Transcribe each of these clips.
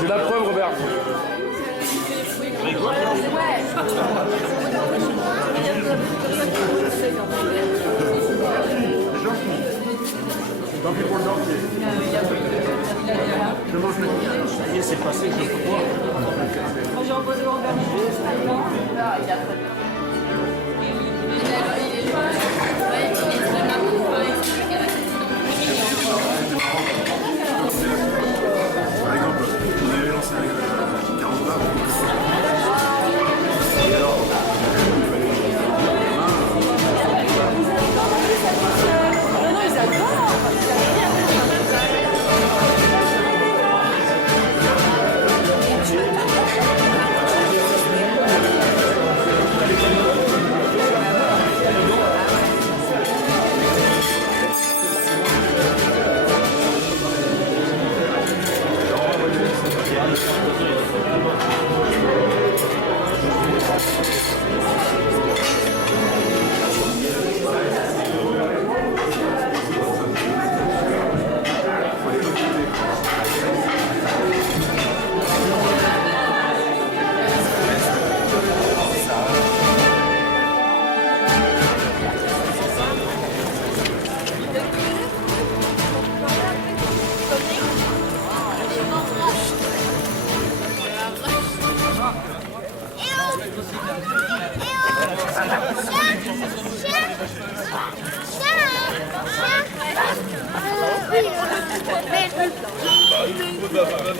J'ai la preuve, Robert. Tant pis pour le dentier. Je mange le tien. Ça y est, c'est passé, je peux voir. J'ai envoyé au Robert juste maintenant. Ah, il a fait. Par exemple, vous avez lancé un 40 barres. Et alors Non, non, ils adorent.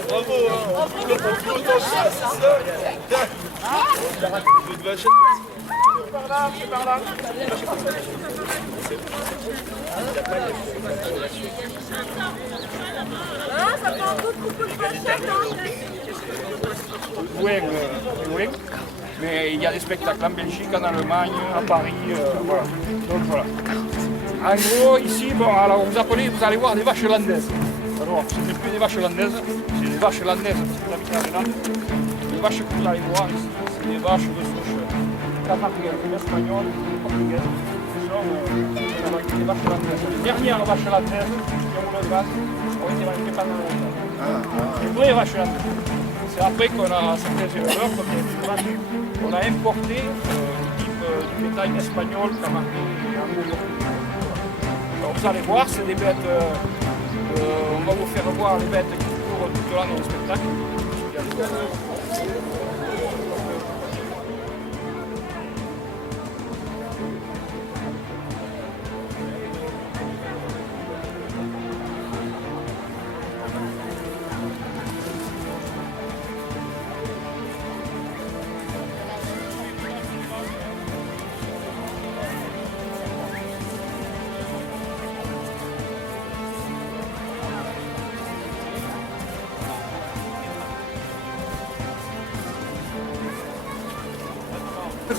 Bravo, hein. Ça fait un peu de couple de fourchette, Loin, mais il y a des spectacles en Belgique, en Allemagne, à Paris, voilà. Donc voilà. En gros, ici, bon, alors vous allez voir des vaches hollandaises. Alors, ce n'est plus des vaches hollandaises, c'est des vaches hollandaises, parce que vous habitez en Hollande. Les vaches que vous allez voir ici, c'est des vaches de souche camarguaises, espagnoles, portugaises. Ce sont des vaches hollandaises. Les dernières vaches hollandaises qui ont le gaz ont été vendées pendant longtemps. Les vraies vaches hollandaises. C'est après qu'on a certains éleveurs, comme il y a des vaches, on a importé du type du bétail espagnol, camarguais et anglo. Alors vous allez voir, c'est des bêtes, on va vous faire voir les bêtes qui courent tout au long du spectacle.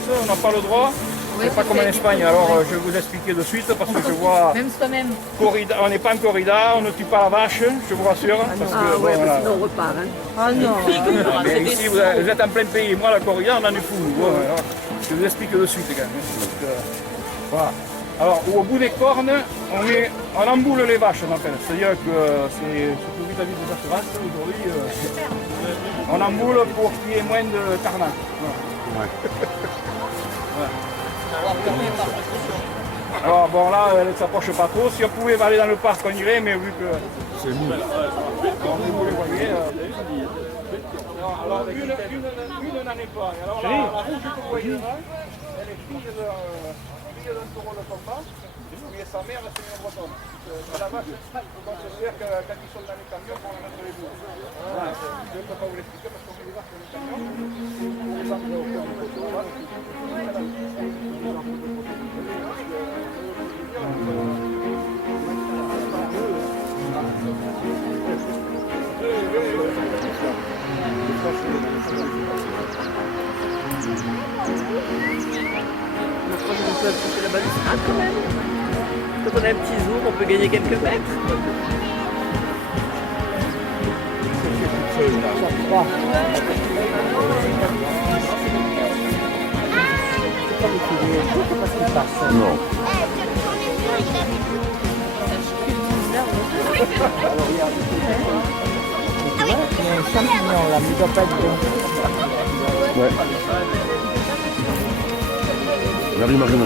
On n'a pas le droit, c'est pas comme en Espagne, alors je vais vous expliquer de suite parce que je vois, Même soi-même. corrida, on n'est pas en corrida, on ne tue pas la vache, je vous rassure. Parce que, bon, voilà. Sinon on repart. Hein. Ah non. Mais ici vous êtes en plein pays, moi la corrida on en est fou. Bon, alors, je vous explique de suite quand même. Parce que, voilà. Alors au bout des cornes, on emboule les vaches on appelle. C'est-à-dire que c'est surtout vis-à-vis des assurances, aujourd'hui on emboule pour qu'il y ait moins de carnage. Voilà. Alors bon là, elle ne s'approche pas trop. Si on pouvait aller dans le parc, on irait, mais vu que c'est mou. Alors vous les voyez. Alors une n'en est pas. Alors la rouge que vous voyez là, elle est fille d'un taureau de combat. Et sa mère, c'est une bretonne. C'est la vache. Donc c'est-à-dire que quand ils sont dans les camions, on va mettre les bouts. Voilà. Je ne peux pas vous l'expliquer parce qu'on fait des vaches dans les camions. Pour les amener au cœur du poteau. Voilà. peut pousser la balustrade quand même. Quand on a un petit zoom, on peut gagner quelques mètres. Non. Il y a un champignon là, mais il doit pas être bon. Ouais. Marie Marino.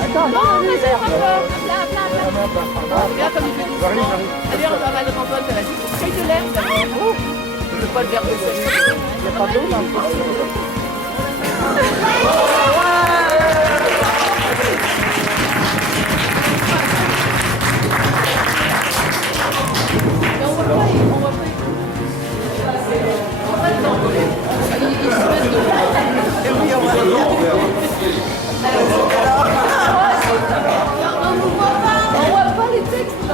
Attends, non, Regarde comme il fait doucement. Allez, on va le randonner, ça va être très de l'air. Je ne veux pas le verre de sèche. il n'y a pas d'eau dans le pot. On voit pas les textes.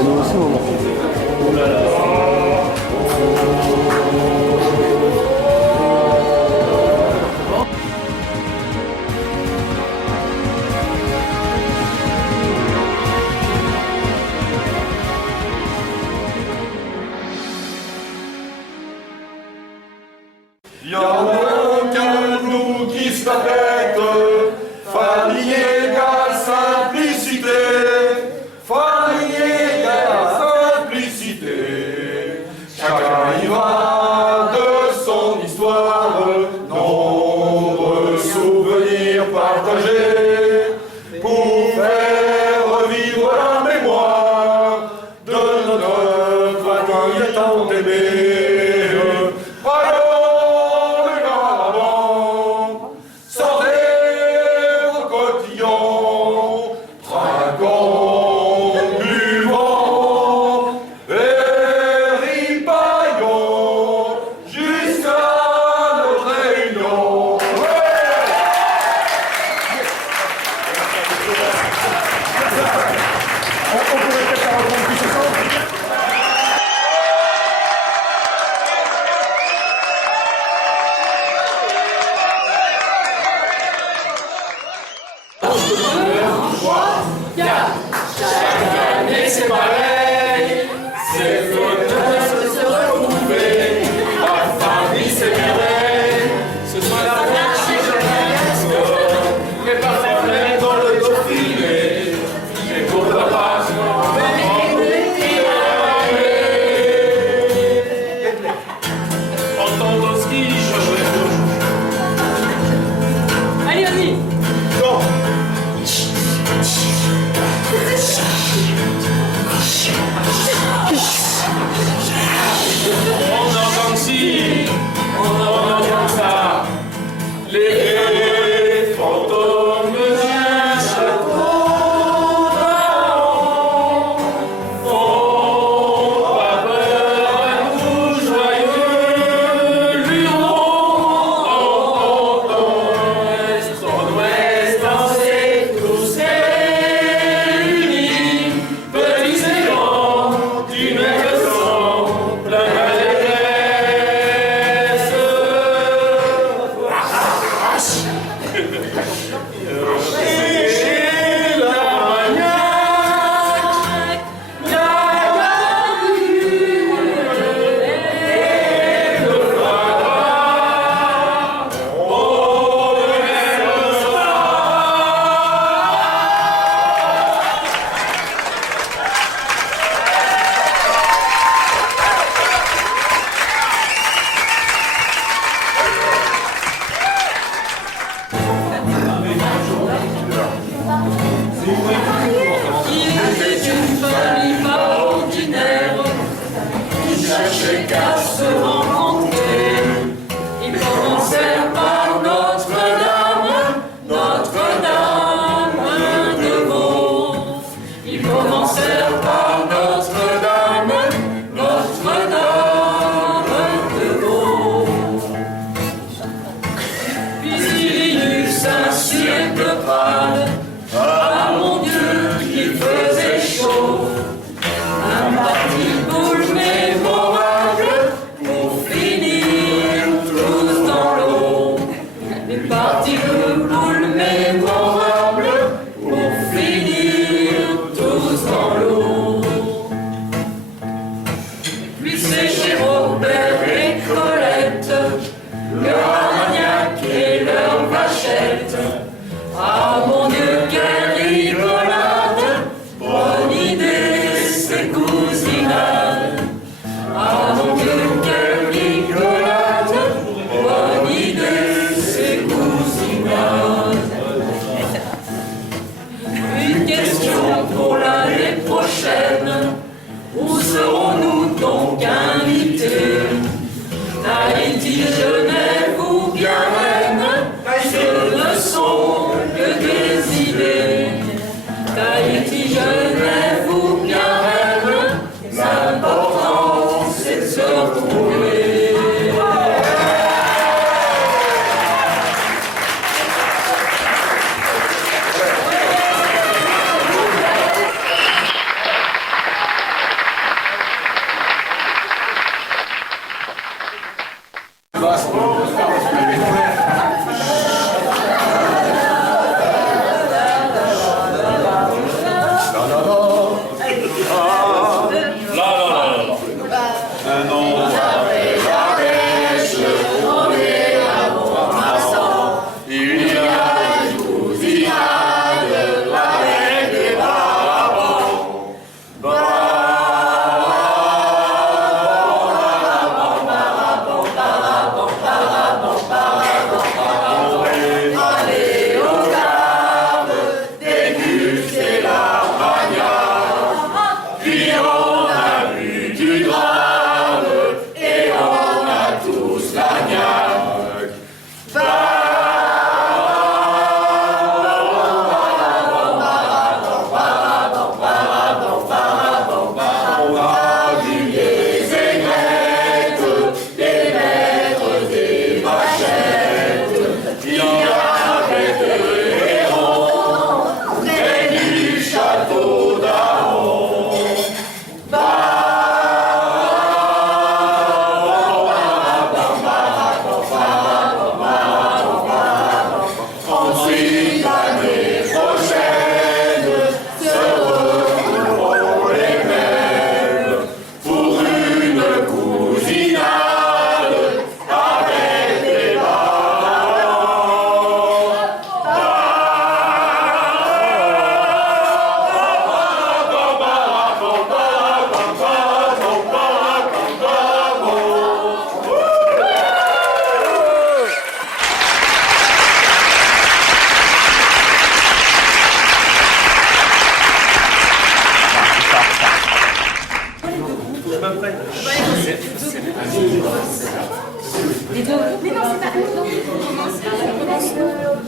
Et nous aussi, on Il y en a qu'un nous qui se la pète, famille égale simplicité, famille égale simplicité. Chacun y va de son histoire, nombreux souvenirs partagés, pour faire revivre la mémoire de notre famille tant aimée. Allons, les gars, sortez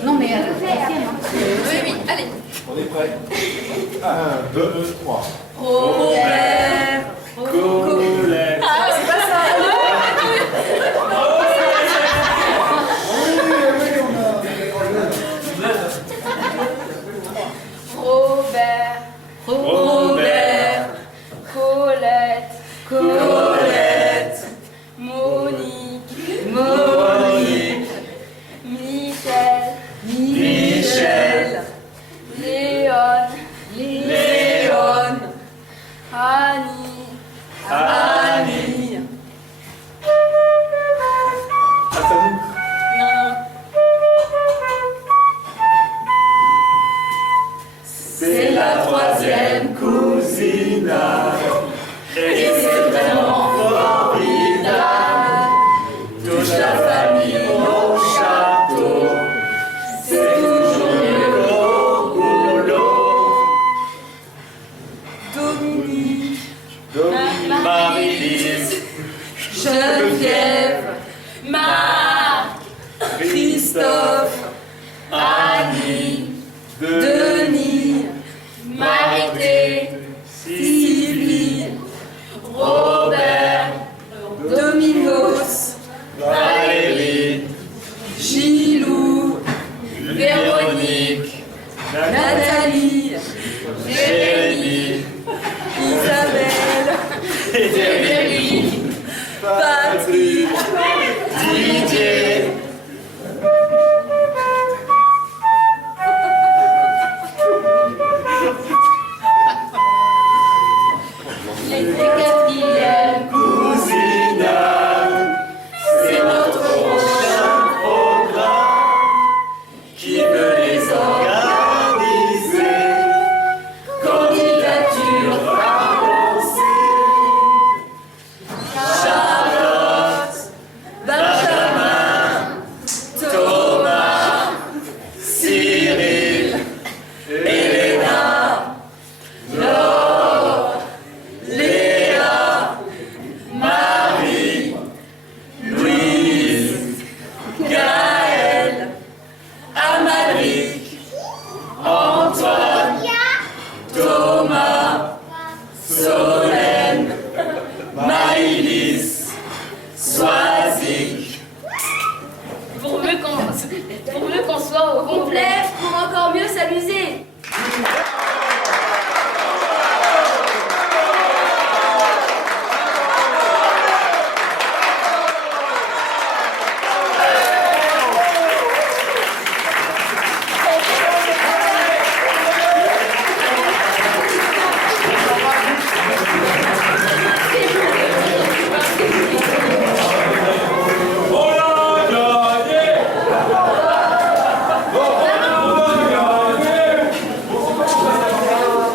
Non, mais le troisième. Oui, oui, allez. On est prêt 1, 2, 3. Robert, Colette. Ah, c'est pas ça. Robert, Robert, Colette, Colette, Monique, Monique, Michel, Michel, Léon, Léon, Annie, Annie. Non. C'est la troisième cousina. Et c'est vraiment formidable. Toute la famille au château. C'est toujours mieux qu'au boulot. Dominique, Marie-Lise, Geneviève, Marc, Christophe, Annie, Denis, Marité, Sylvie, Robert, Domingos, Valérie, Gilou, Véronique, Nathalie, Jérémy, Isabelle, Frédéric, Patrick, Didier. Les quatrième cousina, c'est notre prochain programme qui veut les organiser. Candidature avancée. Charlotte, Benjamin, Thomas, Cyril, Elena, Laure, Léa, Marie, Louise, Gaël, Amalique, Antoine, Thomas, Solène, Maïlis, Soisic. Pour mieux qu'on soit au complet, pour encore mieux s'amuser.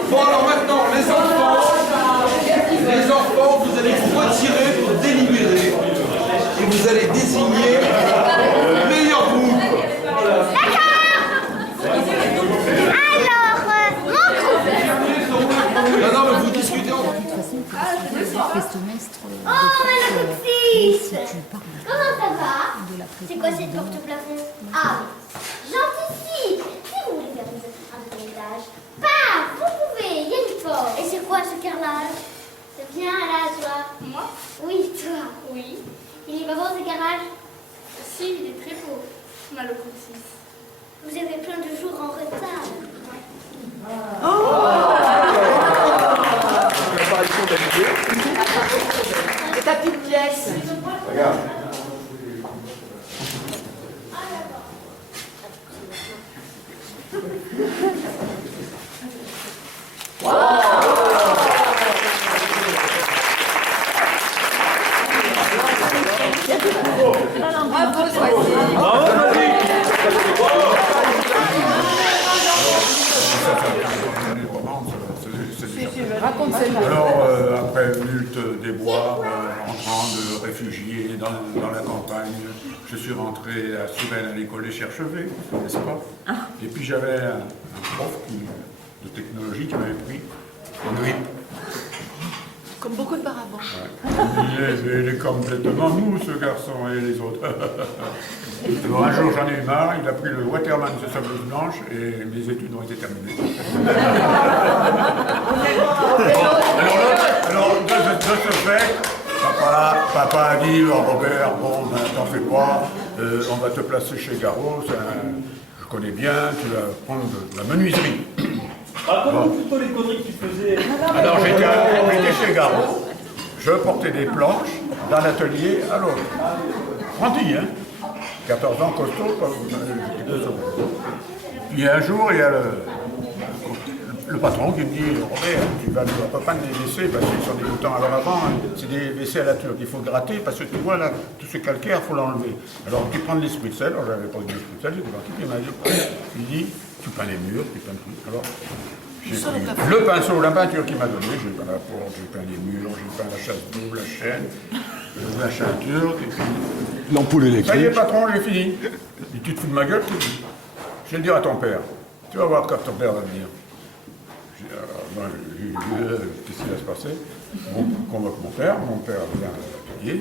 Bon alors maintenant, les enfants, vous allez vous retirer pour délibérer et vous allez désigner le meilleur groupe. Non, non, mais vous discutez entre vous. Comment ça va? C'est quoi cette porte plafond? Ah oui, j'anticipe. Si vous voulez faire un décollage, paf, vous pouvez, il y a une porte. Et c'est quoi ce carrelage? C'est bien là, toi. Moi? Oui, toi. Oui. Il est pas beau ce carrelage? Si, il est très beau. On a le coup de 6. Vous avez plein de jours en retard. C'est ta petite pièce. Regarde. Bravo, Soisic. Raconte celle-là. Alors, après lutte des bois, entrant de réfugiés dans la campagne, je suis rentré à Suresnes à l'école des Cherchevets, n'est-ce pas? Et puis j'avais un prof de technologie qui m'avait pris en grippe. Comme beaucoup de parabons. Il est complètement mou, ce garçon, et les autres. Alors, un jour, j'en ai eu marre, il a pris le Waterman de sa blouse blanche et mes études ont été terminées. Alors, de ce fait, papa a dit, oh, Robert, bon, ben, t'en fais pas, on va te placer chez Garot, je connais bien, tu vas prendre de la menuiserie. Raconte-nous plutôt les conneries que tu faisais. Alors j'étais chez Garot, je portais des planches d'un atelier à l'autre. Franti, hein, 14 ans, costaud, quoi. Puis un jour, il y a le patron qui me dit, Robert, tu vas pas peindre les WC parce qu'ils sont dégoûtants. Alors avant, hein, c'est des WC à la turque, il faut gratter parce que tu vois là, tout ce calcaire, il faut l'enlever. Alors tu prends de l'esprit de sel, alors j'avais pas de l'esprit de sel, j'étais parti, puis il m'a dit, il dit, tu peins les murs, tu peins tout. Alors, j'ai pris le pinceau, la peinture qu'il m'a donné, j'ai peint la porte, j'ai peint les murs, j'ai peint la chasse d'eau, la chaîne, la ceinture, et puis... L'ampoule électrique. Ça y est, patron, j'ai fini. Et tu te fous de ma gueule, tu dis. Je vais le dire à ton père. Tu vas voir quand ton père va venir. Qu'est-ce qui va se passer? On convoque mon père vient à l'atelier,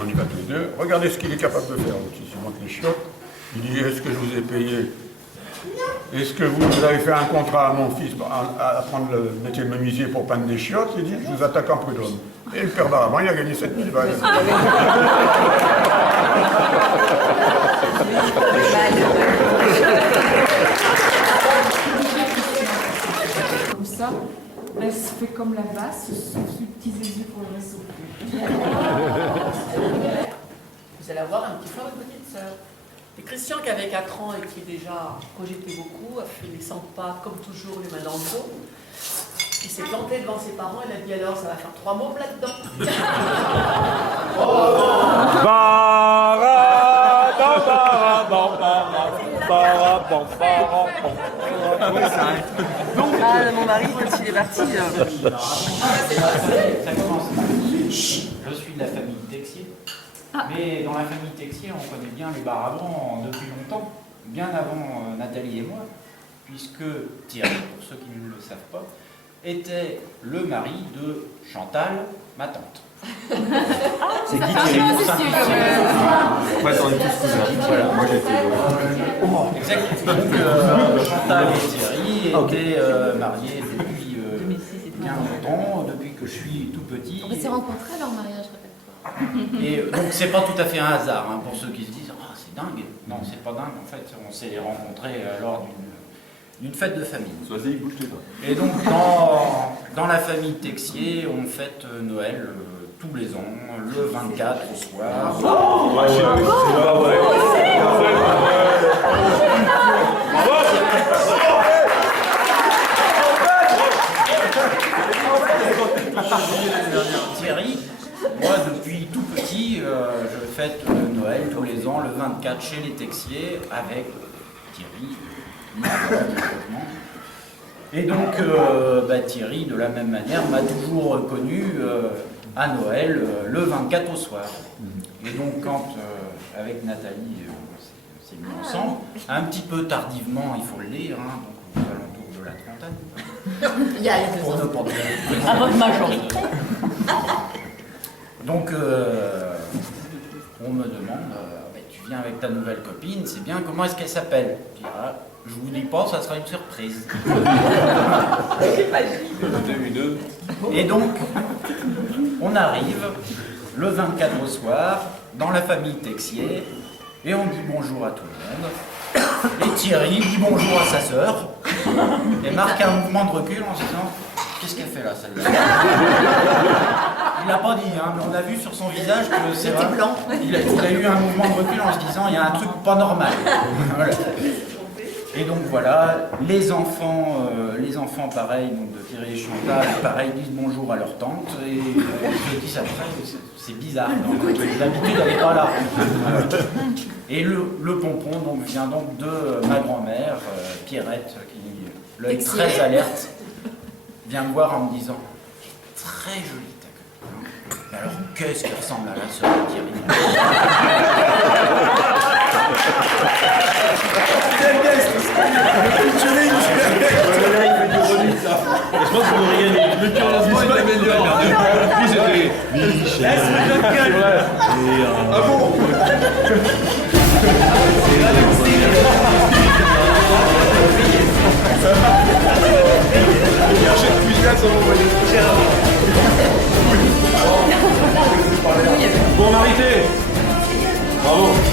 on y va tous les deux. Regardez ce qu'il est capable de faire. Il monte les chiottes, il dit, est-ce que je vous ai payé? Est-ce que vous avez fait un contrat à mon fils à prendre le métier de menuisier pour peindre des chiottes? Il dit, je vous attaque en prud'homme. Et le père Barabin, il a gagné 7000 balles. Comme ça, elle se fait comme la vasse, sous petits yeux pour le réseau. Vous allez avoir un petit frère et une petite sœur. Et Christian, qui avait 4 ans et qui déjà projetait beaucoup, a fait les 100 pas, comme toujours, les mains dans le dos. Il s'est planté devant ses parents, il a dit alors, ça va faire 3 mots là-dedans. Mon mari, quand il est parti... Ça commence. Je suis de la famille Texier. Mais dans la famille Texier, on connaît bien les Barabans depuis longtemps, bien avant Nathalie et moi, puisque Thierry, pour ceux qui ne le savent pas, était le mari de Chantal, ma tante. C'est Guy Thierry. Ouais, on est tous cousins. Voilà, moi j'étais... Exactement. Donc Chantal et Thierry étaient mariés depuis bien longtemps, depuis que je suis tout petit. On s'est rencontrés à leur mariage, rappelle-toi. Et donc c'est pas tout à fait un hasard, hein, pour ceux qui se disent « Ah, c'est dingue ». Non, c'est pas dingue, en fait, on s'est rencontrés lors d'une fête de famille. Sois-y, bouge les doigts. Et donc dans la famille Texier, on fête Noël tous les ans, le 24 au soir. Oh, c'est pas vrai. Thierry, moi depuis tout petit, je fête Noël tous les ans, le 24 chez les Texiers, avec Thierry. Et donc Thierry, de la même manière, m'a toujours reconnu à Noël le 24 au soir. Et donc quand, avec Nathalie, on s'est mis ensemble, un petit peu tardivement, il faut le lire, hein, donc aux alentours de la trentaine. Il y a 2 Pour ans. ne pas dire. À votre majorité. Donc on me demande, tu viens avec ta nouvelle copine, c'est bien, comment est-ce qu'elle s'appelle? Je dis, ah, je vous dis pas, ça sera une surprise. Et donc, on arrive le 24 au soir, dans la famille Texier, et on dit bonjour à tout le monde. Et Thierry dit bonjour à sa sœur, et marque un mouvement de recul en se disant, qu'est-ce qu'elle fait là, celle-là? Il l'a pas dit, hein, mais on a vu sur son visage que c'est vrai. blanc. Il a eu un mouvement de recul en se disant, il y a un truc pas normal. Voilà. Et donc voilà, les enfants pareil, donc de Thierry et Chantal, pareil, disent bonjour à leur tante, et je dis ça après, c'est bizarre, d'habitude elle n'est pas là. Et le pompon donc, vient donc de ma grand-mère, Pierrette, qui, l'œil très alerte, vient me voir en me disant, très jolie ta copine. Mais alors qu'est-ce qui ressemble à la sœur de Thierry? Je pense que vous auriez gagné. Le curieusement, il est meilleur. Ah bon? Il y a un chef de cuisine sans m'envoyer. Bon, Marité. Bravo.